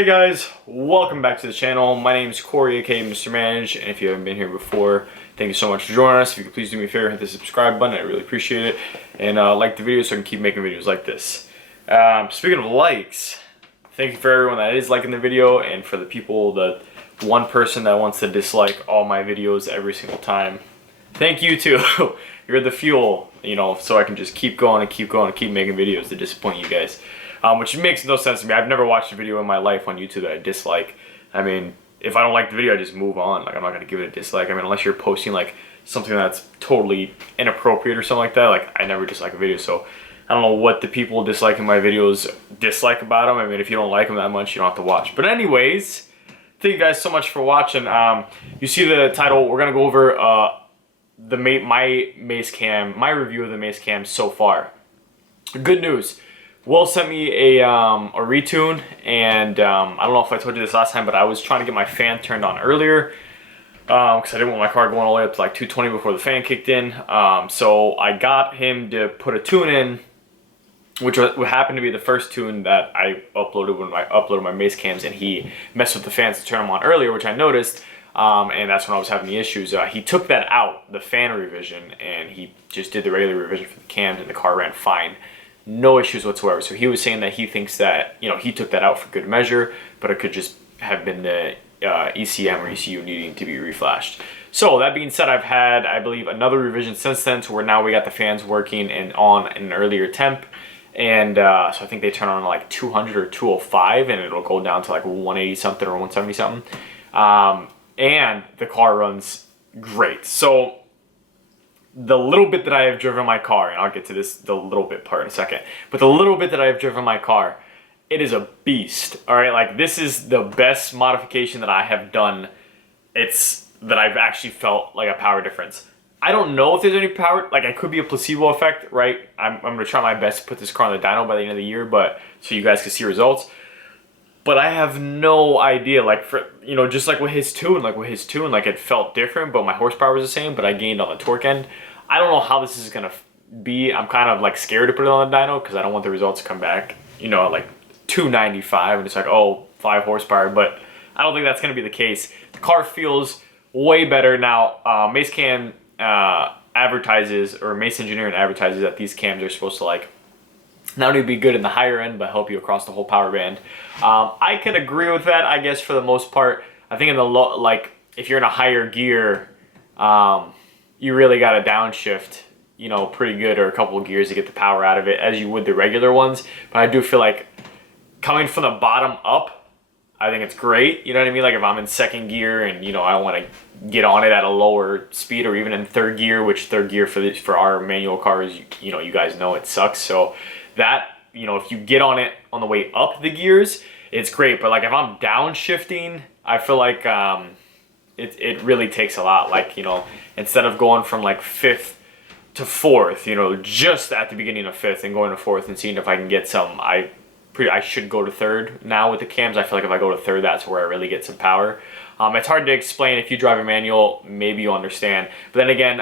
Hey guys, welcome back to the channel. My name is Corey, aka Mr. Manage, and if you haven't been here before, thank you so much for joining us. If you could please do me a favor, hit the subscribe button, I really appreciate it. And like the video so I can keep making videos like this. Speaking of likes, thank you for everyone that is liking the video, and for the people, the one person that wants to dislike all my videos every single time. Thank you too. You're the fuel, you know, so I can just keep going and keep going and keep making videos to disappoint you guys. Which makes no sense to me. I've never watched a video in my life on YouTube that I dislike. I mean, if I don't like the video, I just move on. Like, I'm not going to give it a dislike. I mean, unless you're posting, like, something that's totally inappropriate or something like that. Like, I never dislike a video. So, I don't know what the people disliking my videos dislike about them. I mean, if you don't like them that much, you don't have to watch. But anyways, thank you guys so much for watching. You see the title. We're going to go over my Mace Cam, my review of the Mace Cam so far. Good news. Will sent me a retune, and I don't know if I told you this last time, but I was trying to get my fan turned on earlier because I didn't want my car going all the way up to like 220 before the fan kicked in. So I got him to put a tune in, which happened to be the first tune that I uploaded when I uploaded my Mace Cams, and he messed with the fans to turn them on earlier, which I noticed, and that's when I was having the issues. He took that out, the fan revision, and he just did the regular revision for the cams, and the car ran fine. No issues whatsoever. So he was saying that he thinks that, you know, he took that out for good measure, but it could just have been the ECM or ECU needing to be reflashed. So that being said, I've had, I believe, another revision since then, to where now we got the fans working and on an earlier temp. And so I think they turn on like 200 or 205, and it'll go down to like 180 something or 170 something. And the car runs great. So the little bit that I have driven my car, and I'll get to this, the little bit part in a second, but the little bit that I have driven my car, it is a beast. All right, like, this is the best modification that I have done. It's that I've actually felt like a power difference. I don't know if there's any power, like, it could be a placebo effect, right? I'm gonna try my best to put this car on the dyno by the end of the year, but so you guys can see results. But I have no idea, like, for, you know, just like with his tune, like it felt different, but my horsepower was the same, but I gained on the torque end. I don't know how this is gonna be. I'm kind of like scared to put it on the dyno because I don't want the results to come back, you know, at like 295, and it's like, oh, 5 horsepower, but I don't think that's gonna be the case. The car feels way better now. Mace Cam advertises, or Mace Engineering advertises, that these cams are supposed to, like, not only be good in the higher end, but help you across the whole power band. I can agree with that, I guess, for the most part. I think in the low, like, if you're in a higher gear, you really got to downshift, you know, pretty good, or a couple of gears to get the power out of it, as you would the regular ones. But I do feel like coming from the bottom up, I think it's great. You know what I mean? Like, if I'm in second gear and, you know, I want to get on it at a lower speed, or even in third gear, which third gear for our manual cars, you know, you guys know it sucks. So that, you know, if you get on it on the way up the gears, it's great. But like, if I'm downshifting, I feel like it really takes a lot. Like, you know, instead of going from like 5th to 4th, you know, just at the beginning of 5th and going to 4th and seeing if I can get some, I should go to 3rd now with the cams. I feel like if I go to 3rd, that's where I really get some power. It's hard to explain. If you drive a manual, maybe you'll understand. But then again,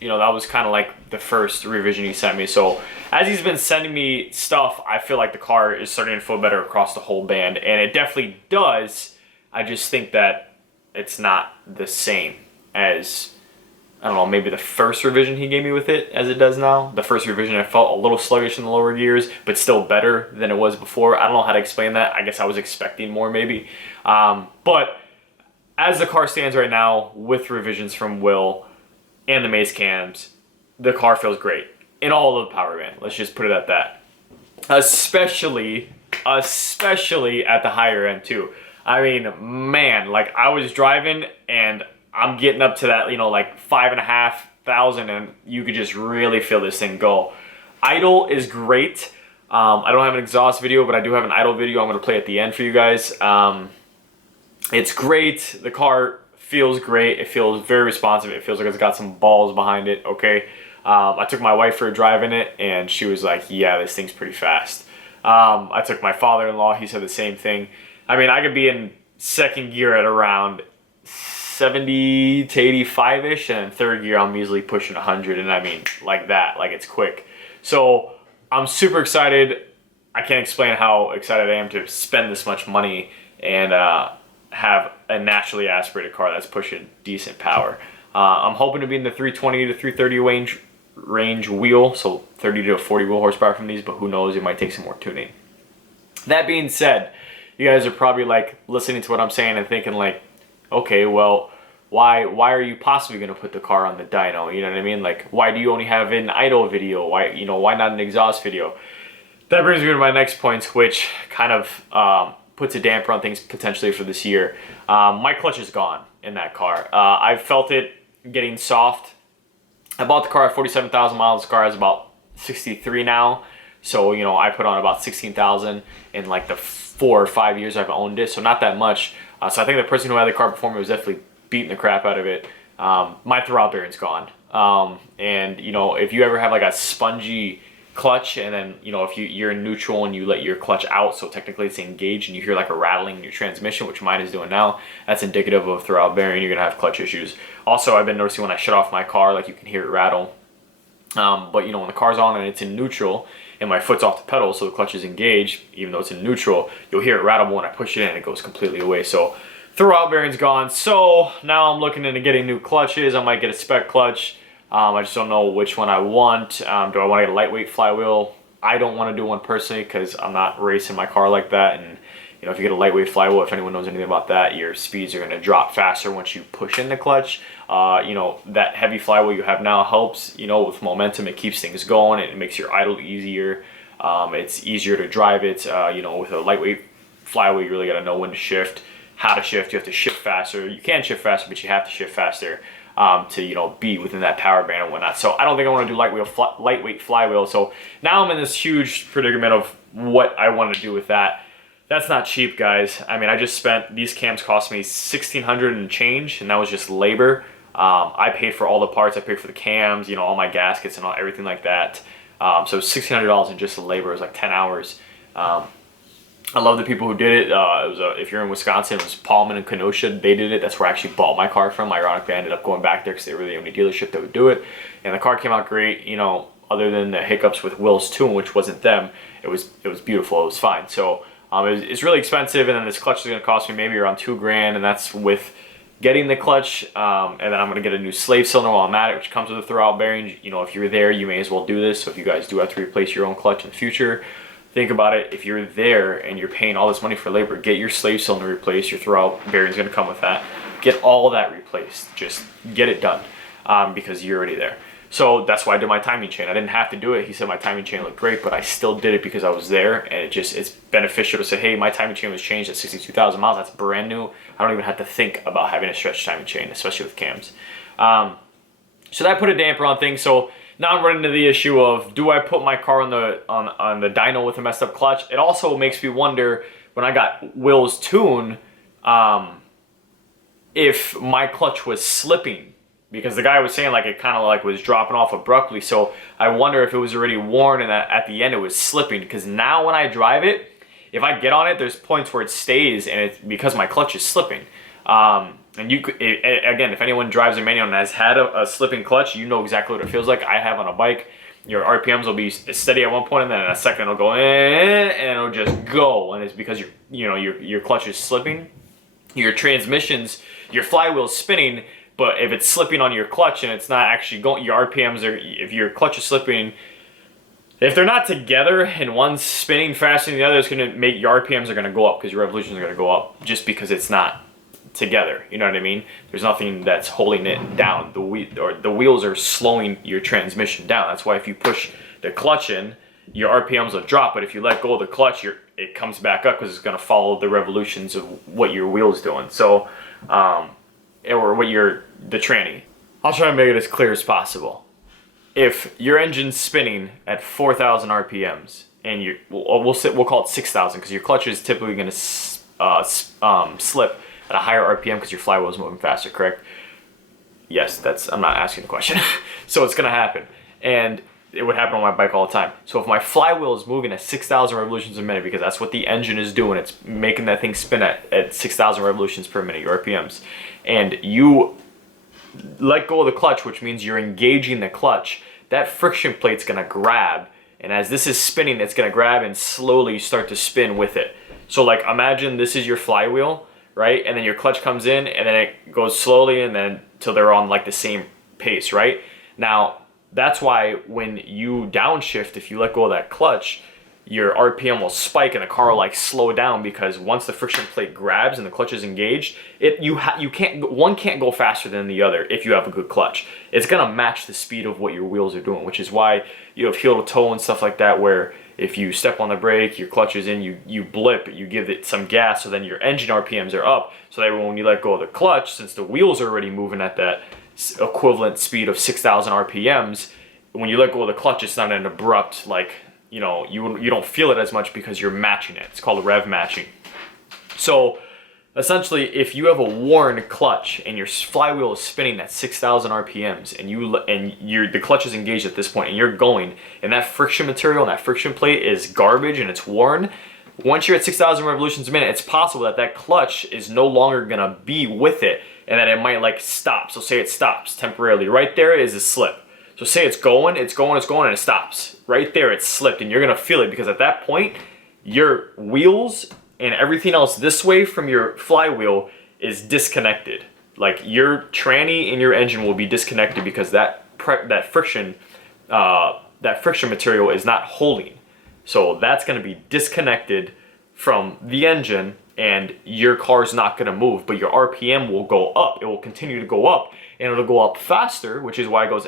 you know, that was kind of like the first revision he sent me. So as he's been sending me stuff, I feel like the car is starting to feel better across the whole band, and it definitely does. I just think that it's not the same as, I don't know, maybe the first revision he gave me with it as it does now. The first revision, I felt a little sluggish in the lower gears, but still better than it was before. I don't know how to explain that. I guess I was expecting more, maybe. But as the car stands right now, with revisions from Will and the Mace Cams, the car feels great in all of the power band. Let's just put it at that. Especially at the higher end too. I mean, man, like, I was driving and I'm getting up to that, you know, like 5,500, and you could just really feel this thing go. Idle is great. I don't have an exhaust video, but I do have an idle video I'm going to play at the end for you guys. It's great. The car feels great. It feels very responsive. It feels like it's got some balls behind it, okay? I took my wife for a drive in it, and she was like, yeah, this thing's pretty fast. I took my father-in-law. He said the same thing. I mean, I could be in second gear at around 70 to 85-ish, and in third gear, I'm easily pushing 100, and I mean, like that. Like, it's quick. So I'm super excited. I can't explain how excited I am to spend this much money and have a naturally aspirated car that's pushing decent power. I'm hoping to be in the 320 to 330 range wheel, so 30 to 40 wheel horsepower from these, but who knows, it might take some more tuning. That being said, you guys are probably like listening to what I'm saying and thinking like, okay, well, why are you possibly going to put the car on the dyno? You know what I mean? Like, why do you only have an idle video? Why not an exhaust video? That brings me to my next point, which kind of puts a damper on things potentially for this year. My clutch is gone in that car. I felt it getting soft. I bought the car at 47,000 miles. The car has about 63 now. So, I put on about 16,000 in like the 4 or 5 years I've owned it. So not that much. So I think the person who had the car before me was definitely beating the crap out of it. My throwout bearing's gone. And if you ever have like a spongy clutch, and then if you're in neutral and you let your clutch out, so technically it's engaged, and you hear like a rattling in your transmission, which mine is doing now, that's indicative of throwout bearing. You're gonna have clutch issues. Also, I've been noticing when I shut off my car, like you can hear it rattle. But when the car's on and it's in neutral and my foot's off the pedal, so the clutch is engaged, even though it's in neutral, you'll hear it rattle. But when I push it in, it goes completely away. So throwout bearing's gone. So now I'm looking into getting new clutches. I might get a spec clutch. I just don't know which one I want. Do I want to get a lightweight flywheel? I don't want to do one personally because I'm not racing my car like that. And if you get a lightweight flywheel, if anyone knows anything about that, your speeds are going to drop faster once you push in the clutch. That heavy flywheel you have now helps, with momentum. It keeps things going. It makes your idle easier. It's easier to drive it. With a lightweight flywheel, you really got to know when to shift, how to shift. You have to shift faster. You can shift faster, but you have to shift faster to be within that power band and whatnot. So I don't think I want to do lightweight flywheel. So now I'm in this huge predicament of what I want to do with that. That's not cheap, guys. I mean, I just spent, these cams cost me $1,600 and change, and that was just labor. I paid for all the parts. I paid for the cams, all my gaskets and everything like that. So $1,600 in just the labor. It was like 10 hours. I love the people who did it. If you're in Wisconsin, it was Paulman and Kenosha. They did it. That's where I actually bought my car from. Ironically, I ended up going back there because they were the only dealership that would do it. And the car came out great. Other than the hiccups with Will's Tune, which wasn't them, it was beautiful. It was fine. So it's really expensive, and then this clutch is going to cost me maybe around $2,000, and that's with getting the clutch. And then I'm going to get a new slave cylinder while I'm at it, which comes with a throwout bearing. If you're there, you may as well do this. So if you guys do have to replace your own clutch in the future, think about it. If you're there and you're paying all this money for labor, get your slave cylinder replaced. Your throwout bearing is going to come with that. Get all that replaced. Just get it done because you're already there. So that's why I did my timing chain. I didn't have to do it. He said my timing chain looked great, but I still did it because I was there, and it's beneficial to say, hey, my timing chain was changed at 62,000 miles. That's brand new. I don't even have to think about having a stretch timing chain, especially with cams. So that put a damper on things. So now I'm running into the issue of, do I put my car on the dyno with a messed up clutch? It also makes me wonder, when I got Will's Tune, if my clutch was slipping, because the guy was saying like it kind of like was dropping off abruptly. So I wonder if it was already worn and that at the end it was slipping, because now when I drive it, if I get on it, there's points where it stays, and it's because my clutch is slipping. And you could, again, if anyone drives a manual and has had a slipping clutch, you know exactly what it feels like. I have on a bike. Your RPMs will be steady at one point, and then in a second it'll go and it'll just go, and it's because your clutch is slipping. Your transmissions, your flywheel's spinning, but if it's slipping on your clutch and it's not actually going, your RPMs are, if your clutch is slipping, if they're not together and one's spinning faster than the other, it's going to make your RPMs are going to go up, because your revolutions are going to go up just because it's not together. You know what I mean? There's nothing that's holding it down. The wheels are slowing your transmission down. That's why if you push the clutch in, your RPMs will drop, but if you let go of the clutch, it comes back up because it's going to follow the revolutions of what your wheel's doing. So, or what the tranny. I'll try to make it as clear as possible. If your engine's spinning at 4,000 RPMs, and we'll call it 6,000, because your clutch is typically going to slip at a higher RPM because your flywheel is moving faster, correct? Yes, I'm not asking the question. So it's going to happen. And it would happen on my bike all the time. So if my flywheel is moving at 6,000 revolutions a minute, because that's what the engine is doing, it's making that thing spin at 6,000 revolutions per minute, your RPMs, and you let go of the clutch, which means you're engaging the clutch, that friction plate's gonna grab And as this is spinning, it's gonna grab and slowly start to spin with it. So like imagine this is your flywheel, right? And then your clutch comes in and then it goes slowly and then till they're on like the same pace, right? Now, that's why when you downshift, if you let go of that clutch, your RPM will spike and the car will like slow down, because once the friction plate grabs and the clutch is engaged, one can't go faster than the other if you have a good clutch. It's gonna match the speed of what your wheels are doing, which is why you have heel to toe and stuff like that, where if you step on the brake, your clutch is in, you blip, you give it some gas, so then your engine RPMs are up, so that when you let go of the clutch, since the wheels are already moving at that equivalent speed of 6,000 RPMs, when you let go of the clutch, it's not an abrupt, like, you know, you don't feel it as much because you're matching it. It's called rev matching. So essentially, if you have a worn clutch and your flywheel is spinning at 6,000 RPMs and the clutch is engaged at this point and you're going, and that friction material and that friction plate is garbage and it's worn, once you're at 6,000 revolutions a minute, it's possible that that clutch is no longer gonna be with it and that it might like stop. So say it stops temporarily. Right there is a slip. So say it's going, and it stops. Right there, it's slipped, and you're gonna feel it, because at that point, your wheels and everything else this way from your flywheel is disconnected. Like your tranny and your engine will be disconnected because that friction material is not holding. So that's gonna be disconnected from the engine, and your car's not gonna move, but your RPM will go up. It will continue to go up, and it'll go up faster, which is why it goes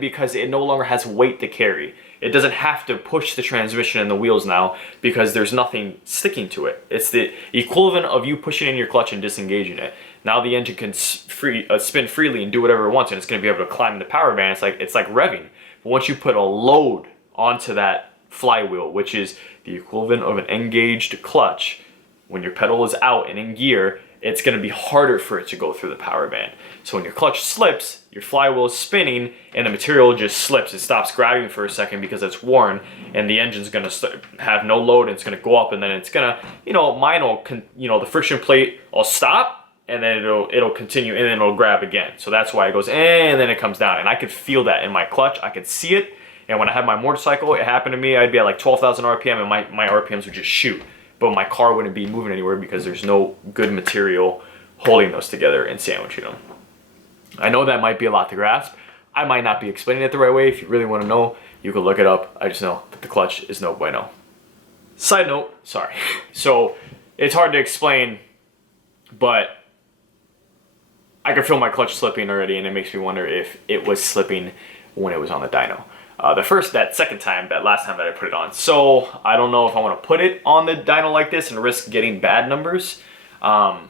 because it no longer has weight to carry. It doesn't have to push the transmission and the wheels now because there's nothing sticking to it. It's the equivalent of you pushing in your clutch and disengaging it. Now the engine can spin freely and do whatever it wants, and it's gonna be able to climb the power band. It's like revving. But once you put a load onto that flywheel, which is the equivalent of an engaged clutch, when your pedal is out and in gear, it's gonna be harder for it to go through the power band. So when your clutch slips, your flywheel is spinning and the material just slips. It stops grabbing for a second because it's worn, and the engine's gonna have no load, and it's gonna go up, and then it's gonna, the friction plate will stop, and then it'll continue, and then it'll grab again. So that's why it goes, and then it comes down. And I could feel that in my clutch. I could see it. And when I had my motorcycle, it happened to me. I'd be at like 12,000 RPM, and my RPMs would just shoot. But my car wouldn't be moving anywhere because there's no good material holding those together and sandwiching them. I know that might be a lot to grasp. I might not be explaining it the right way. If you really want to know, you can look it up. I just know that the clutch is no bueno. Side note, sorry. So it's hard to explain, but I can feel my clutch slipping already, and it makes me wonder if it was slipping when it was on the dyno. That last time that I put it on. So I don't know if I want to put it on the dyno like this and risk getting bad numbers. And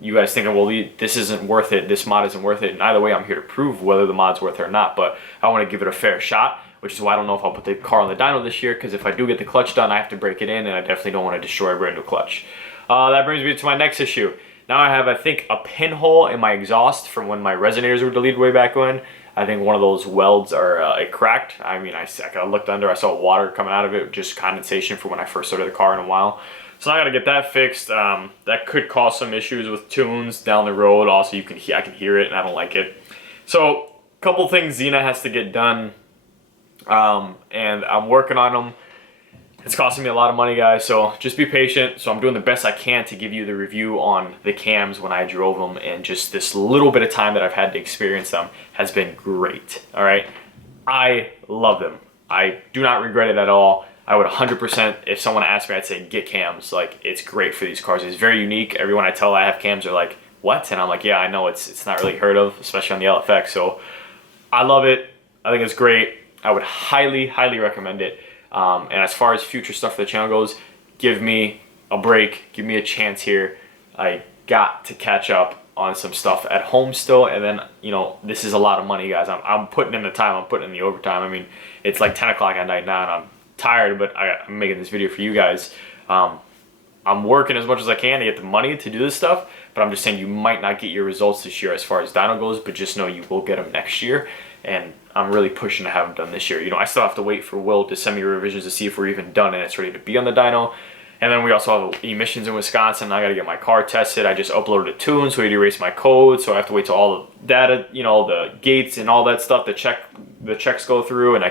you guys thinking, well, this isn't worth it. This mod isn't worth it. And either way, I'm here to prove whether the mod's worth it or not. But I want to give it a fair shot, which is why I don't know if I'll put the car on the dyno this year. Because if I do get the clutch done, I have to break it in, and I definitely don't want to destroy a brand new clutch. That brings me to my next issue. Now I have, I think, a pinhole in my exhaust from when my resonators were deleted way back when. I think one of those welds it cracked. I mean, I looked under, I saw water coming out of it, just condensation from when I first started the car in a while. So I got to get that fixed. That could cause some issues with tunes down the road. Also, I can hear it, and I don't like it. So a couple things Xena has to get done, and I'm working on them. It's costing me a lot of money, guys, so just be patient. So I'm doing the best I can to give you the review on the cams when I drove them, and just this little bit of time that I've had to experience them has been great, all right? I love them. I do not regret it at all. I would 100%, if someone asked me, I'd say get cams. Like, it's great for these cars. It's very unique. Everyone I tell I have cams are like, what? And I'm like, yeah, I know, it's not really heard of, especially on the LFX. So I love it. I think it's great. I would highly, highly recommend it. And as far as future stuff for the channel goes, give me a break, give me a chance here. I got to catch up on some stuff at home still, and then, this is a lot of money, guys. I'm putting in the time, I'm putting in the overtime. I mean, it's like 10 o'clock at night now, and I'm tired, but I'm making this video for you guys. I'm working as much as I can to get the money to do this stuff, but I'm just saying you might not get your results this year as far as dyno goes, but just know you will get them next year. And I'm really pushing to have them done this year. I still have to wait for Will to send me revisions to see if we're even done and it's ready to be on the dyno. And then we also have emissions in Wisconsin. I got to get my car tested. I just uploaded a tune, so I had to erase my code. So I have to wait till all the data, the gates and all that stuff to check the checks go through, and I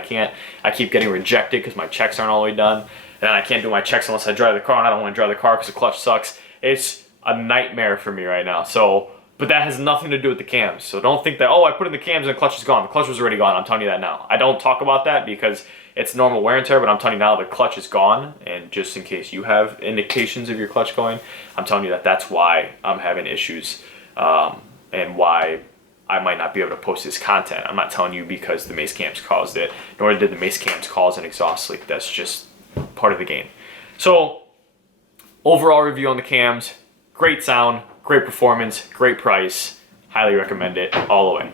keep getting rejected because my checks aren't all the way done, and I can't do my checks unless I drive the car, and I don't want to drive the car because the clutch sucks. It's a nightmare for me right now. So, but that has nothing to do with the cams. So don't think that, oh, I put in the cams and the clutch is gone. The clutch was already gone. I'm telling you that now. I don't talk about that because it's normal wear and tear, but I'm telling you now the clutch is gone. And just in case you have indications of your clutch going, I'm telling you that that's why I'm having issues, and why I might not be able to post this content. I'm not telling you because the Mace cams caused it, nor did the Mace cams cause an exhaust leak. That's just part of the game. So overall review on the cams, great sound, great performance, great price. Highly recommend it all the way.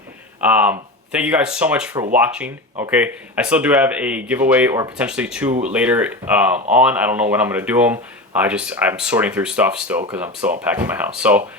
Thank you guys so much for watching. Okay, I still do have a giveaway or potentially two later on. I don't know when I'm gonna do them. I'm sorting through stuff still because I'm still unpacking my house. So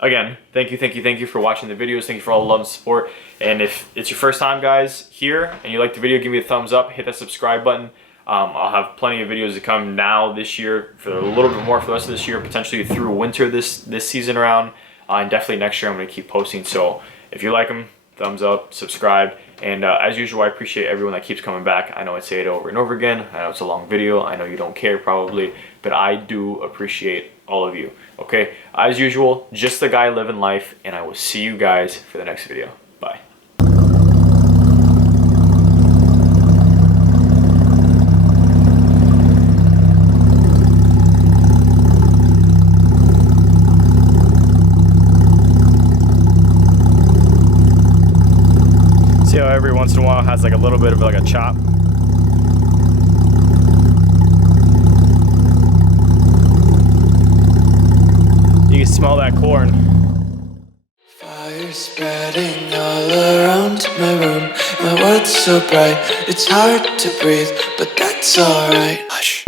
again, thank you for watching the videos. Thank you for all the love and support. And if it's your first time, guys, here and you like the video, give me a thumbs up, hit that subscribe button. I'll have plenty of videos to come now this year, for a little bit more for the rest of this year, potentially through winter this season around, and definitely next year I'm going to keep posting. So if you like them, thumbs up, subscribe, and as usual, I appreciate everyone that keeps coming back. I know I say it over and over again. I know it's a long video. I know you don't care probably, but I do appreciate all of you. Okay, as usual, just the guy living life, and I will see you guys for the next video. Bye. See how every once in a while it has like a little bit of like a chop? You can smell that corn. Fire spreading all around my room. My world's so bright, it's hard to breathe, but that's alright. Hush.